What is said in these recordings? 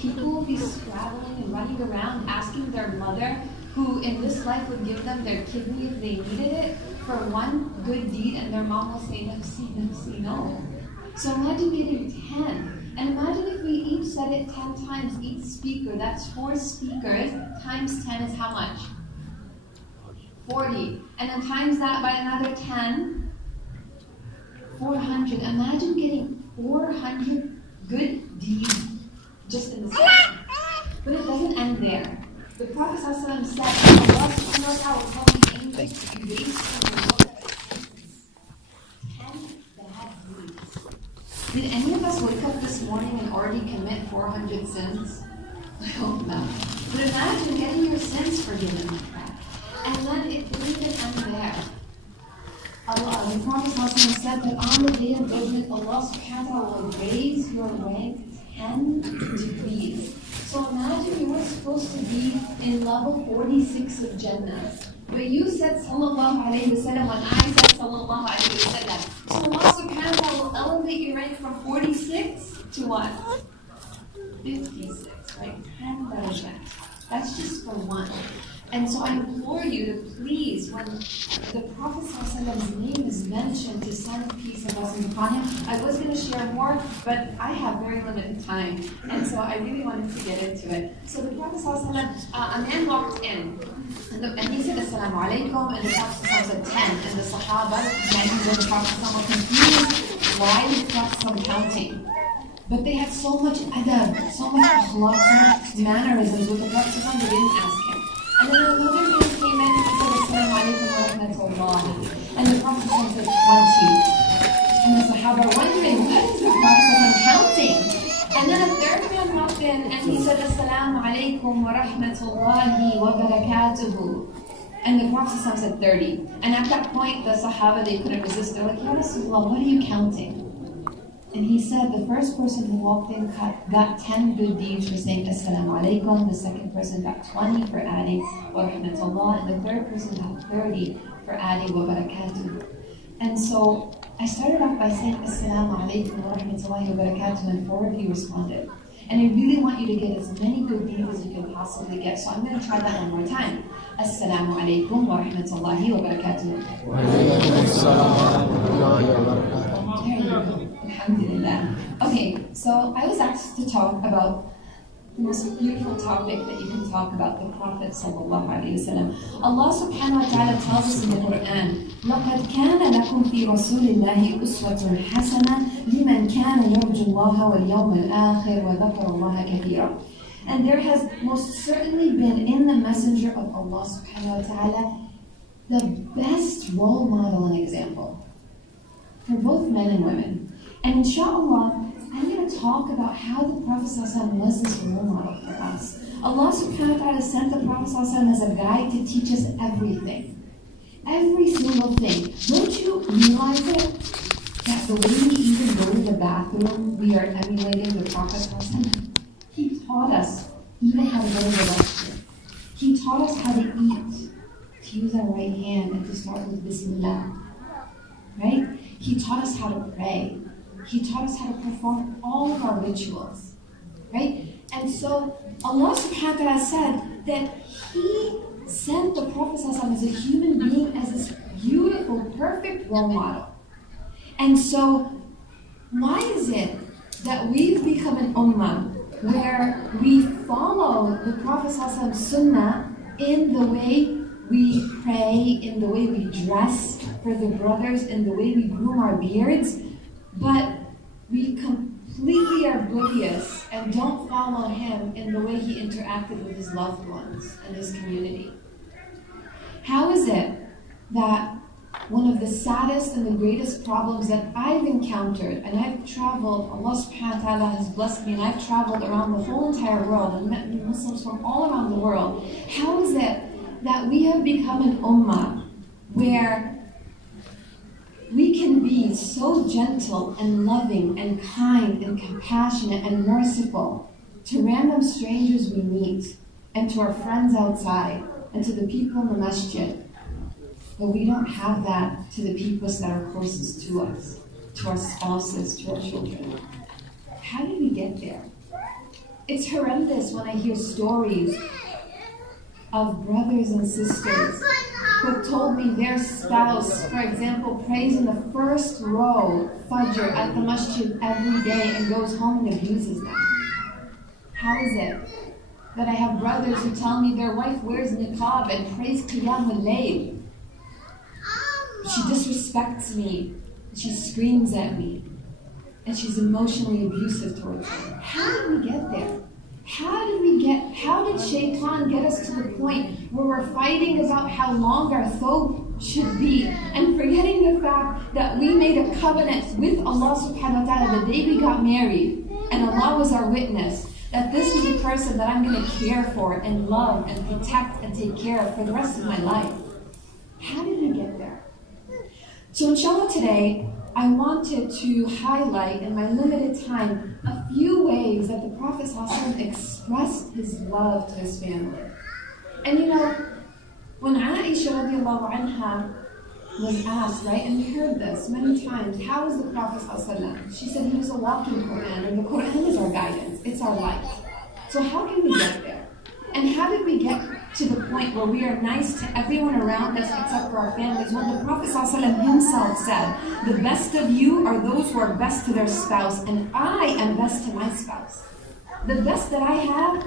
people will be scrabbling and running around asking their mother, who in this life would give them their kidney if they needed it, for one good deed, and their mom will say, no. So imagine getting 10. And imagine if we each said it 10 times, each speaker. That's 4 speakers. Times 10 is how much? 40. And then times that by another 10, 400. Imagine getting 400 good deeds just in this life. But it doesn't end there. The Prophet ﷺ said, Allah subhanahu wa ta'ala will tell the angels to erase from the book 10 bad deeds. Did any of us wake up this morning and already commit 400 sins? I hope not. But imagine getting your sins forgiven like that. And then it didn't even end there. Allah, the Prophet ﷺ said that on the day of judgment, Allah subhanahu wa ta'ala will raise your rank 10 degrees. So imagine you were supposed to be in level 46 of Jannah. But you said sallallahu alayhi wa sallam when I said sallallahu alayhi wa sallam. So Allah subhanahu wa ta'ala will elevate your rank from 46 to what? 56, right? 10 darajat. That's just for one. And so I implore you to please, when the Prophet ﷺ's name is mentioned, to send peace and blessings upon him. I was going to share more, but I have very limited time. And so I really wanted to get into it. So the Prophet ﷺ, a man walked in, and he said, As-salamu alaykum, and the Prophet ﷺ said 10. And the Sahaba, and the Prophet ﷺ were confused. Why is the Prophet ﷺ counting? But they had so much adab, so much akhlaq, so much mannerisms with the Prophet ﷺ, they didn't ask him. And then another man came in and said, As-salamu alaykum wa rahmatullahi. And the Prophet said 20. And the Sahaba were wondering, what is the Prophet counting? And then a third man walked in and he said, As-salamu alaykum wa rahmatullahi wa barakatuhu. And the Prophet said 30. And at that point, the Sahaba, they couldn't resist. They're like, Ya Rasulullah, what are you counting? And he said the first person who walked in got 10 good deeds for saying As-salamu alaykum, the second person got 20 for adding wa rahmatullah, and the third person got 30 for adding wa barakatuh. And so I started off by saying As-salamu alaykum wa rahmatullahi wa barakatuh, and 4 of you responded. And I really want you to get as many good deeds as you can possibly get, so I'm going to try that one more time. As-salamu alaykum wa rahmatullahi wa barakatuh. Wa alaykum as-salam wa rahmatullahi wa barakatuh. There you go. Alhamdulillah. Okay, so I was asked to talk about the most beautiful topic that you can talk about, the Prophet sallallahu alaihi wasallam. Allah subhanahu wa ta'ala tells us in the Quran, لَقَدْ كَانَ لَكُمْ فِي رَسُولِ اللَّهِ أُسْوَةٌ حَسَنَةٌ لِمَنْ كَانَ يَرْجُو اللَّهَ وَالْيَوْمَ الْآخِرَ وَذَكَرَ اللَّهَ كَثِيرًا. And there has most certainly been in the Messenger of Allah subhanahu wa ta'ala the best role model and example for both men and women. And inshallah, I'm going to talk about how the Prophet ﷺ was this role model for us. Allah subhanahu wa ta'ala sent the Prophet ﷺ as a guide to teach us everything. Every single thing. Don't you realize it? That the way we even go to the bathroom, we are emulating the Prophet ﷺ. He taught us even how to go to the restroom. He taught us how to eat, to use our right hand and to start with Bismillah. Right? He taught us how to pray. He taught us how to perform all of our rituals, right? And so Allah subhanahu wa ta'ala said that He sent the Prophet as a human being, as this beautiful, perfect role model. And so why is it that we've become an ummah where we follow the Prophet's sunnah in the way we pray, in the way we dress for the brothers, in the way we groom our beards, but we completely are oblivious and don't follow him in the way he interacted with his loved ones and his community? How is it that one of the saddest and the greatest problems that I've encountered, and I've traveled, Allah subhanahu wa ta'ala has blessed me, and I've traveled around the whole entire world and met Muslims from all around the world, how is it that we have become an ummah where we can be so gentle and loving and kind and compassionate and merciful to random strangers we meet and to our friends outside and to the people in the masjid, but we don't have that to the people that are closest to us, to our spouses, to our children? How did we get there? It's horrendous when I hear stories of brothers and sisters who have told me their spouse, for example, prays in the first row, Fajr, at the masjid every day and goes home and abuses them. How is it that I have brothers who tell me their wife wears niqab and prays qiyam al-layl? She disrespects me, she screams at me, and she's emotionally abusive towards me. How did we get there? How did shaitan get us to the point where we're fighting about how long our thobe should be and forgetting the fact that we made a covenant with Allah subhanahu wa ta'ala the day we got married, and Allah was our witness that this is the person that I'm going to care for and love and protect and take care of for the rest of my life. How did we get there? So inshallah today, I wanted to highlight in my limited time a few ways that the Prophet ﷺ expressed his love to his family. And you know, when Aisha radiallahu anha was asked, right, and we heard this many times, how is the Prophet ﷺ? She said he was a walking Quran, and the Quran is our guidance, it's our life. So how can we get there? And how did we get to the point where we are nice to everyone around us except for our families? Well, the Prophet ﷺ himself said, the best of you are those who are best to their spouse, and I am best to my spouse. The best that I have,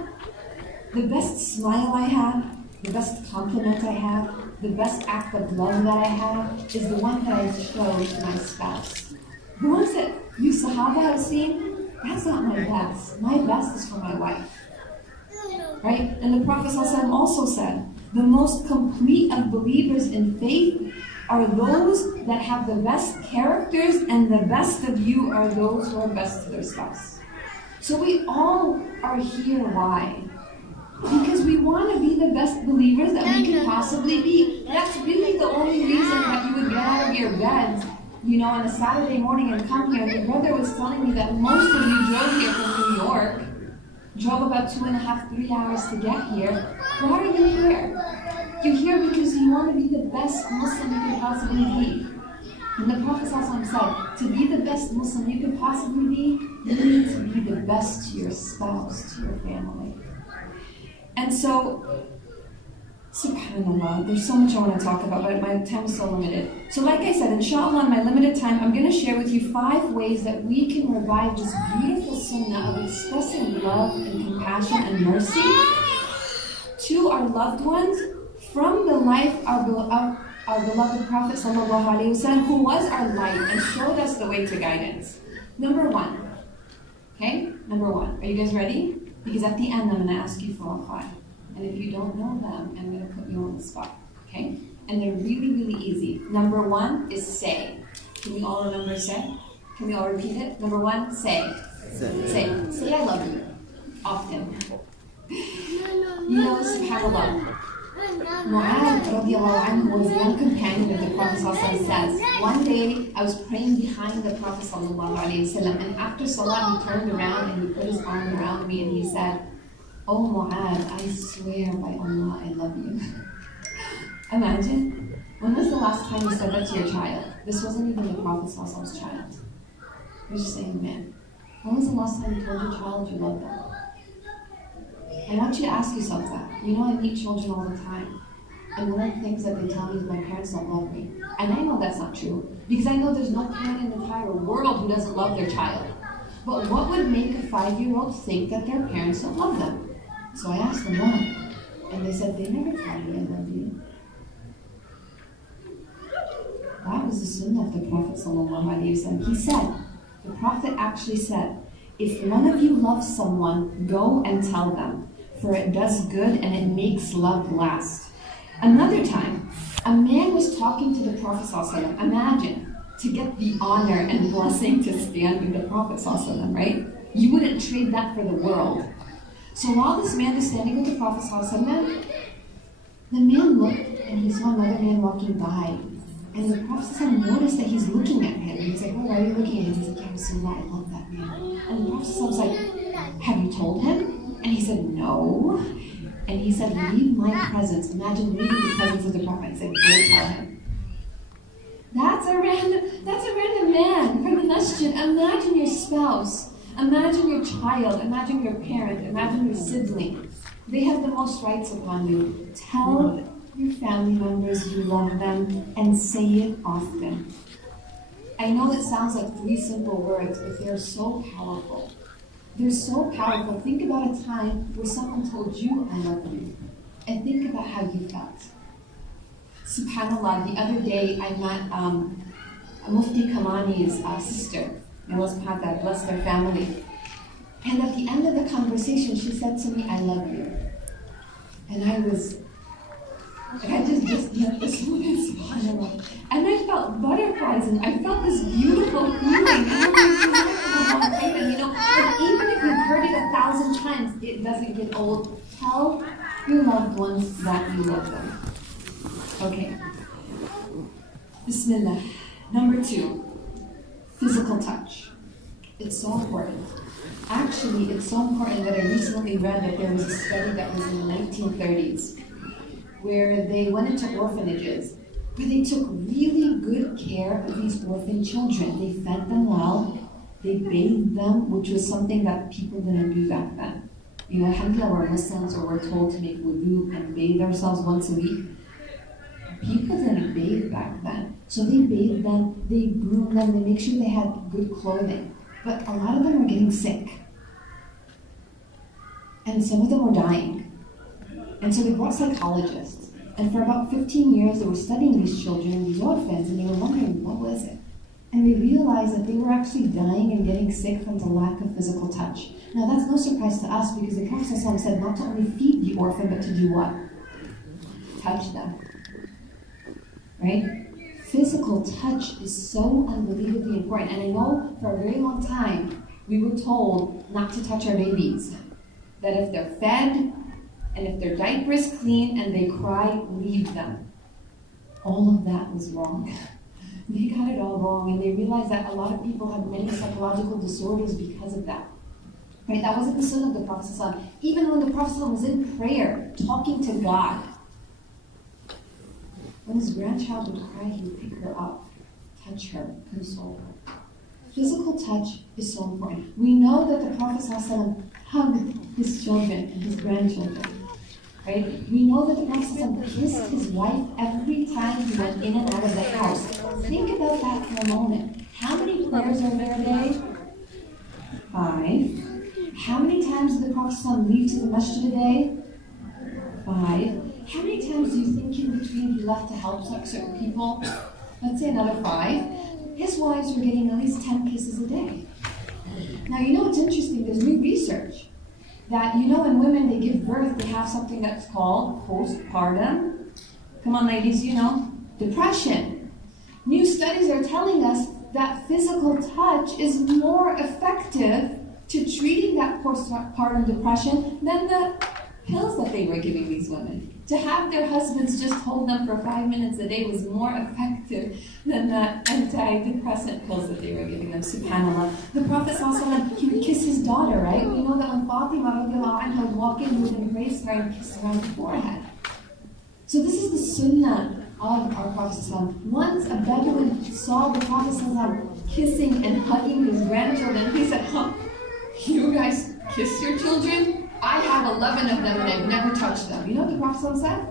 the best smile I have, the best compliment I have, the best act of love that I have is the one that I show to my spouse. The ones that you Sahaba have seen, that's not my best. My best is for my wife. Right? And the Prophet ﷺ also said, the most complete of believers in faith are those that have the best characters, and the best of you are those who are best to their spouse. So we all are here, why? Because we want to be the best believers that we can possibly be. That's really the only reason that you would get out of your bed, you know, on a Saturday morning and come here. Your brother was telling me that most of you drove here from New York, drove about 2.5, 3 hours to get here. Why are you here? You're here because you want to be the best Muslim you can possibly be. And the Prophet ﷺ said, to be the best Muslim you can possibly be, you need to be the best to your spouse, to your family. And so, subhanAllah, there's so much I want to talk about, but my time is so limited. So like I said, inshallah, in my limited time, I'm going to share with you 5 ways that we can revive this beautiful sunnah of expressing love and compassion and mercy to our loved ones from the life of our beloved Prophet ﷺ, who was our light and showed us the way to guidance. Number 1. Okay? Number 1. Are you guys ready? Because at the end, I'm going to ask you for a 5. And if you don't know them, I'm going to put you on the spot. Okay? And they're really, really easy. Number 1 is say. Can we all remember say? Can we all repeat it? Number 1, say. Say. Say I love you. Often. You know, subhanAllah. Mu'adh radiallahu anhu was a young companion of the Prophet ﷺ. Says, one day I was praying behind the Prophet ﷺ, and after Salah he turned around and he put his arm around me and he said, "Oh Mu'adh, I swear by Allah I love you." Imagine, when was the last time you said that to your child? This wasn't even the Prophet ﷺ's child. You're just saying, man, when was the last time you told your child you love them? I want you to ask yourself that. You know, I meet children all the time. And one of the things that they tell me is my parents don't love me. And I know that's not true. Because I know there's no parent in the entire world who doesn't love their child. But what would make a 5-year-old think that their parents don't love them? So I asked them why. And they said, they never told me I love you. That was the sunnah of the Prophet ﷺ. He said, the Prophet actually said, if one of you loves someone, go and tell them, for it does good and it makes love last. Another time, a man was talking to the Prophet ﷺ. Imagine, to get the honor and blessing to stand with the Prophet ﷺ, right? You wouldn't trade that for the world. So while this man is standing with the Prophet ﷺ, the man looked and he saw another man walking by. And the Prophet ﷺ noticed that he's looking at him. And he's like, oh, why are you looking at him? He's like, yeah, Rasulullah, I love that man. And the Prophet ﷺ was like, have you told him? And he said, no. And he said, leave my presence. Imagine leaving the presence of the Prophet. He said, go tell him. That's a random man from the masjid. Imagine your spouse Imagine your child, imagine your parent, imagine your sibling. They have the most rights upon you. Tell your family members you love them and say it often. I know it sounds like 3 simple words, but they're so powerful. They're so powerful. Think about a time where someone told you, I love you. And think about how you felt. SubhanAllah, the other day I met Mufti Kamani's sister. May Allah subhanahu wa ta'ala bless their family. And at the end of the conversation, she said to me, I love you. And I was, I just let this moment, subhanAllah. And I felt butterflies, and I felt this beautiful feeling. And you know, but even if you've heard it 1,000 times, it doesn't get old. Tell your loved ones that you love them. Okay. Bismillah. Number 2, physical touch. It's so important. Actually, it's so important that I recently read that there was a study that was in the 1930s where they went into orphanages where they took really good care of these orphan children. They fed them well, they bathed them, which was something that people didn't do back then. You know, alhamdulillah, we're Muslims or we're told to make wudu and bathe ourselves once a week. People didn't bathe back then. So they bathed them, they groomed them, they make sure they had good clothing. But a lot of them were getting sick. And some of them were dying. And so they brought psychologists. And for about 15 years, they were studying these children, these orphans, and they were wondering, what was it? And they realized that they were actually dying and getting sick from the lack of physical touch. Now, that's no surprise to us because the Prophet ﷺ said not to only feed the orphan, but to do what? Touch them. Right? Physical touch is so unbelievably important. And I know for a very long time, we were told not to touch our babies. That if they're fed, and if their diaper is clean and they cry, leave them. All of that was wrong. They got it all wrong, and they realized that a lot of people have many psychological disorders because of that. Right? That wasn't the sunnah of the Prophet ﷺ. Even when the Prophet ﷺ was in prayer, talking to God, when his grandchild would cry, he would pick her up, touch her, console her. Physical touch is so important. We know that the Prophet ﷺ hugged his children and his grandchildren. Right? We know that the Prophet ﷺ kissed his wife every time he went in and out of the house. Think about that for a moment. How many prayers are there a day? 5. How many times did the Prophet ﷺ leave to the masjid a day? 5. How many times do you think in between he left to help certain people? Let's say another 5. His wives were getting at least 10 kisses a day. Now, you know what's interesting? There's new research that, you know, when women, they give birth, they have something that's called postpartum. Come on, ladies, you know, depression. New studies are telling us that physical touch is more effective to treating that postpartum depression than the pills that they were giving these women. To have their husbands just hold them for 5 minutes a day was more effective than the antidepressant pills that they were giving them, subhanAllah. The Prophet ﷺ, he would kiss his daughter, right? We know that when Fatima radiallahu anha would walk in, he would embrace her and kiss her on the forehead. So this is the sunnah of our Prophet ﷺ. Once a Bedouin saw the Prophet ﷺ kissing and hugging his grandchildren, he said, you guys kiss your children? I have 11 of them and I've never touched them. You know what the Prophet said?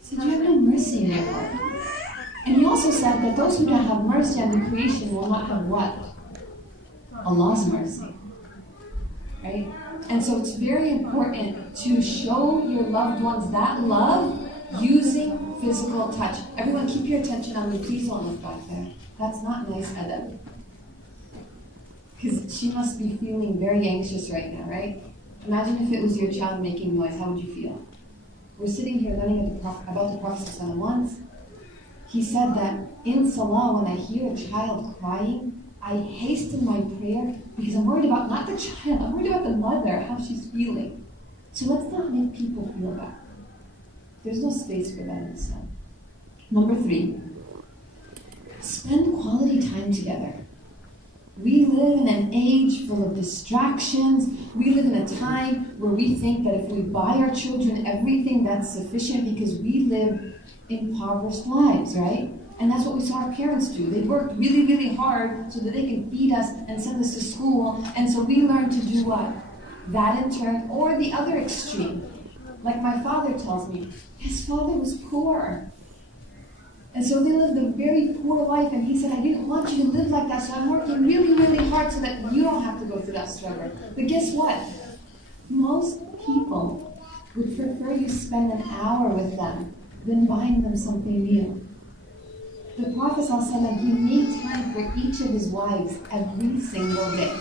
He said, you have no mercy in your heart. And he also said that those who don't have mercy on the creation will not have what? Allah's mercy. Right? And so it's very important to show your loved ones that love using physical touch. Everyone keep your attention on me. Please don't look back there. That's not nice, Adam. Because she must be feeling very anxious right now, right? Imagine if it was your child making noise, how would you feel? We're sitting here learning about the Prophet ﷺ. Once, he said that in Salah, when I hear a child crying, I hasten my prayer because I'm worried about not the child, I'm worried about the mother, how she's feeling. So let's not make people feel bad. There's no space for that in Islam. Number 3, spend quality time together. We live in an age full of distractions. We live in a time where we think that if we buy our children everything, that's sufficient because we live impoverished lives, right? And that's what we saw our parents do. They worked really, really hard so that they can feed us and send us to school. And so we learned to do what? That in turn, or the other extreme. Like my father tells me, his father was poor. And so they lived a very poor life, and he said, I didn't want you to live like that, so I'm working really, really hard so that you don't have to go through that struggle. But guess what? Most people would prefer you spend an hour with them than buying them something new. The Prophet ﷺ, he made time for each of his wives every single day.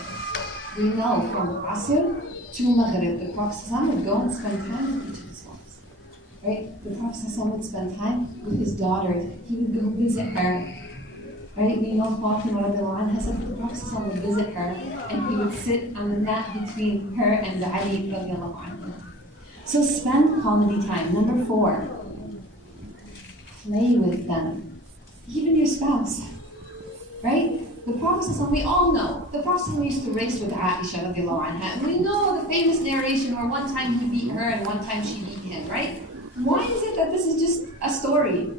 We know from Asr to Maghrib, the Prophet ﷺ would go and spend time with each of his wives. Right? The Prophet ﷺ would spend time with his daughters. He would go visit her. Right? We know Fatima radiallahu anha said that the Prophet ﷺ would visit her and he would sit on the mat between her and Ali radiallahu anha. So spend quality time. Number 4, play with them. Even your spouse, right? The Prophet ﷺ, we all know, the Prophet ﷺ used to race with Aisha radiallahu anha. And we know the famous narration where one time he beat her and one time she beat him, right? Why is it that this is just a story?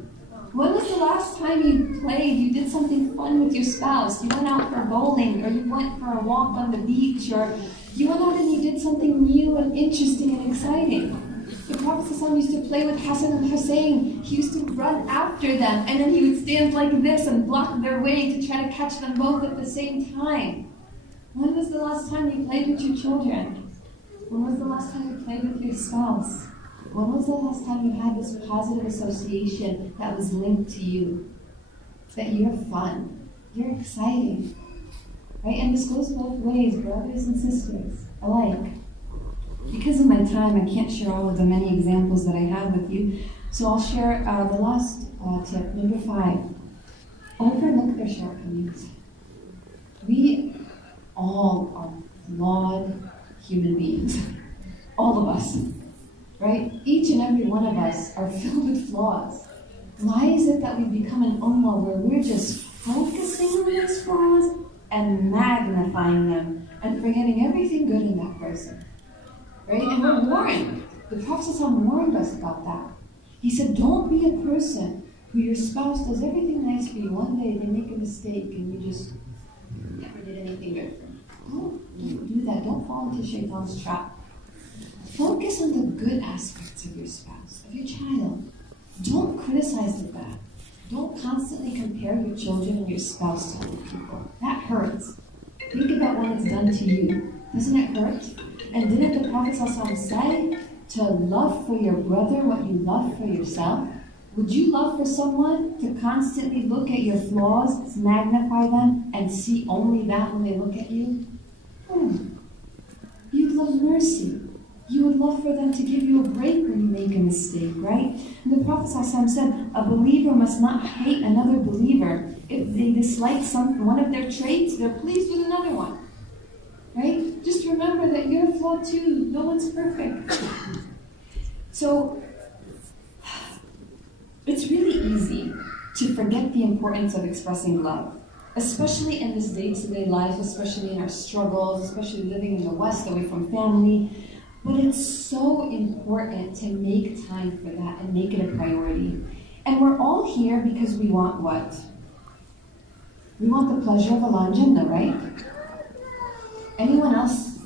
When was the last time you played, you did something fun with your spouse? You went out for bowling, or you went for a walk on the beach, or you went out and you did something new and interesting and exciting. The Prophet ﷺ used to play with Hassan and Hussein. He used to run after them, and then he would stand like this and block their way to try to catch them both at the same time. When was the last time you played with your children? When was the last time you played with your spouse? When was the last time you had this positive association that was linked to you? That you're fun, you're exciting, right? And this goes both ways, brothers and sisters alike. Because of my time, I can't share all of the many examples that I have with you, so I'll share the last tip, number 5. Overlook their shortcomings. We all are flawed human beings. All of us. Right? Each and every one of us are filled with flaws. Why is it that we become an ummah where we're just focusing on those flaws and magnifying them and forgetting everything good in that person? Right? And we're warned. The Prophet ﷺ warned us about that. He said, don't be a person who your spouse does everything nice for you. One day they make a mistake and you just never did anything good for them. Don't do that. Don't fall into Shaitan's trap. Focus on the good aspects of your spouse, of your child. Don't criticize the bad. Don't constantly compare your children and your spouse to other people. That hurts. Think about when it's done to you. Doesn't it hurt? And didn't the Prophet ﷺ say to love for your brother what you love for yourself? Would you love for someone to constantly look at your flaws, magnify them, and see only that when they look at you? You'd love mercy. You would love for them to give you a break when you make a mistake, right? And the Prophet ﷺ said, a believer must not hate another believer. If they dislike one of their traits, they're pleased with another one. Right? Just remember that you're flawed too. No one's perfect. So, it's really easy to forget the importance of expressing love, especially in this day-to-day life, especially in our struggles, especially living in the West away from family. But it's so important to make time for that and make it a priority. And we're all here because we want what? We want the pleasure of Allah and Jannah, right? Anyone else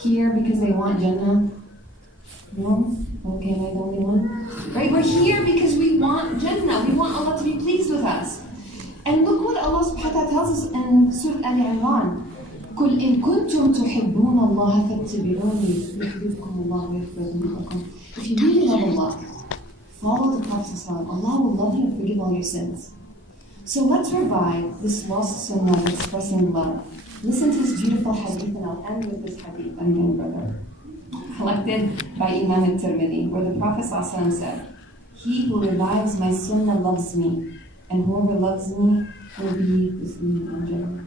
here because they want Jannah? No? Okay, am I the only one? Right? We're here because we want Jannah. We want Allah to be pleased with us. And look what Allah subhanahu wa ta'ala tells us in Surah Al-Imran. قُلْ إِن كُنْتُمْ تُحِبُّونَ اللَّهَ فَاتَّبِعُونِي يُحْبِبْكُمُ اللَّهُ وَيَغْفِرْ ذُنُوبَكُمْ. If you really love Allah, follow the Prophet ﷺ. Allah will love you and forgive all your sins. So let's revive this lost sunnah of expressing love. Listen to this beautiful hadith, and I'll end with this hadith, again, brother. Collected by Imam al-Tirmidhi, where the Prophet ﷺ said, he who revives my sunnah loves me, and whoever loves me will be with me in Jannah.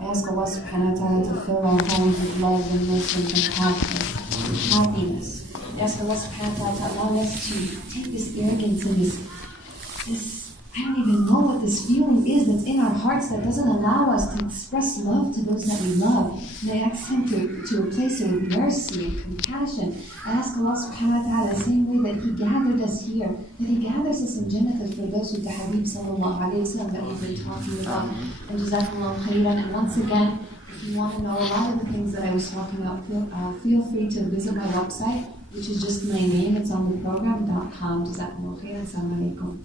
I ask Allah subhanahu wa ta'ala to fill our homes with love and mercy and compassion and happiness. I ask Allah subhanahu wa ta'ala to allow us to take this arrogance and this I don't even know what this feeling is that's in our hearts that doesn't allow us to express love to those that we love. And I ask Him to replace it with mercy and compassion. I ask Allah subhanahu wa ta'ala the same way that He gathered us here, that He gathers us in Jannah for those with the Habib sallallahu alayhi wa sallam that we've been talking about. And Jazakallah khairan. And once again, if you want to know a lot of the things that I was talking about, feel free to visit my website, which is just my name. It's on the program.com. Jazakallah khairan. Assalamu alaikum.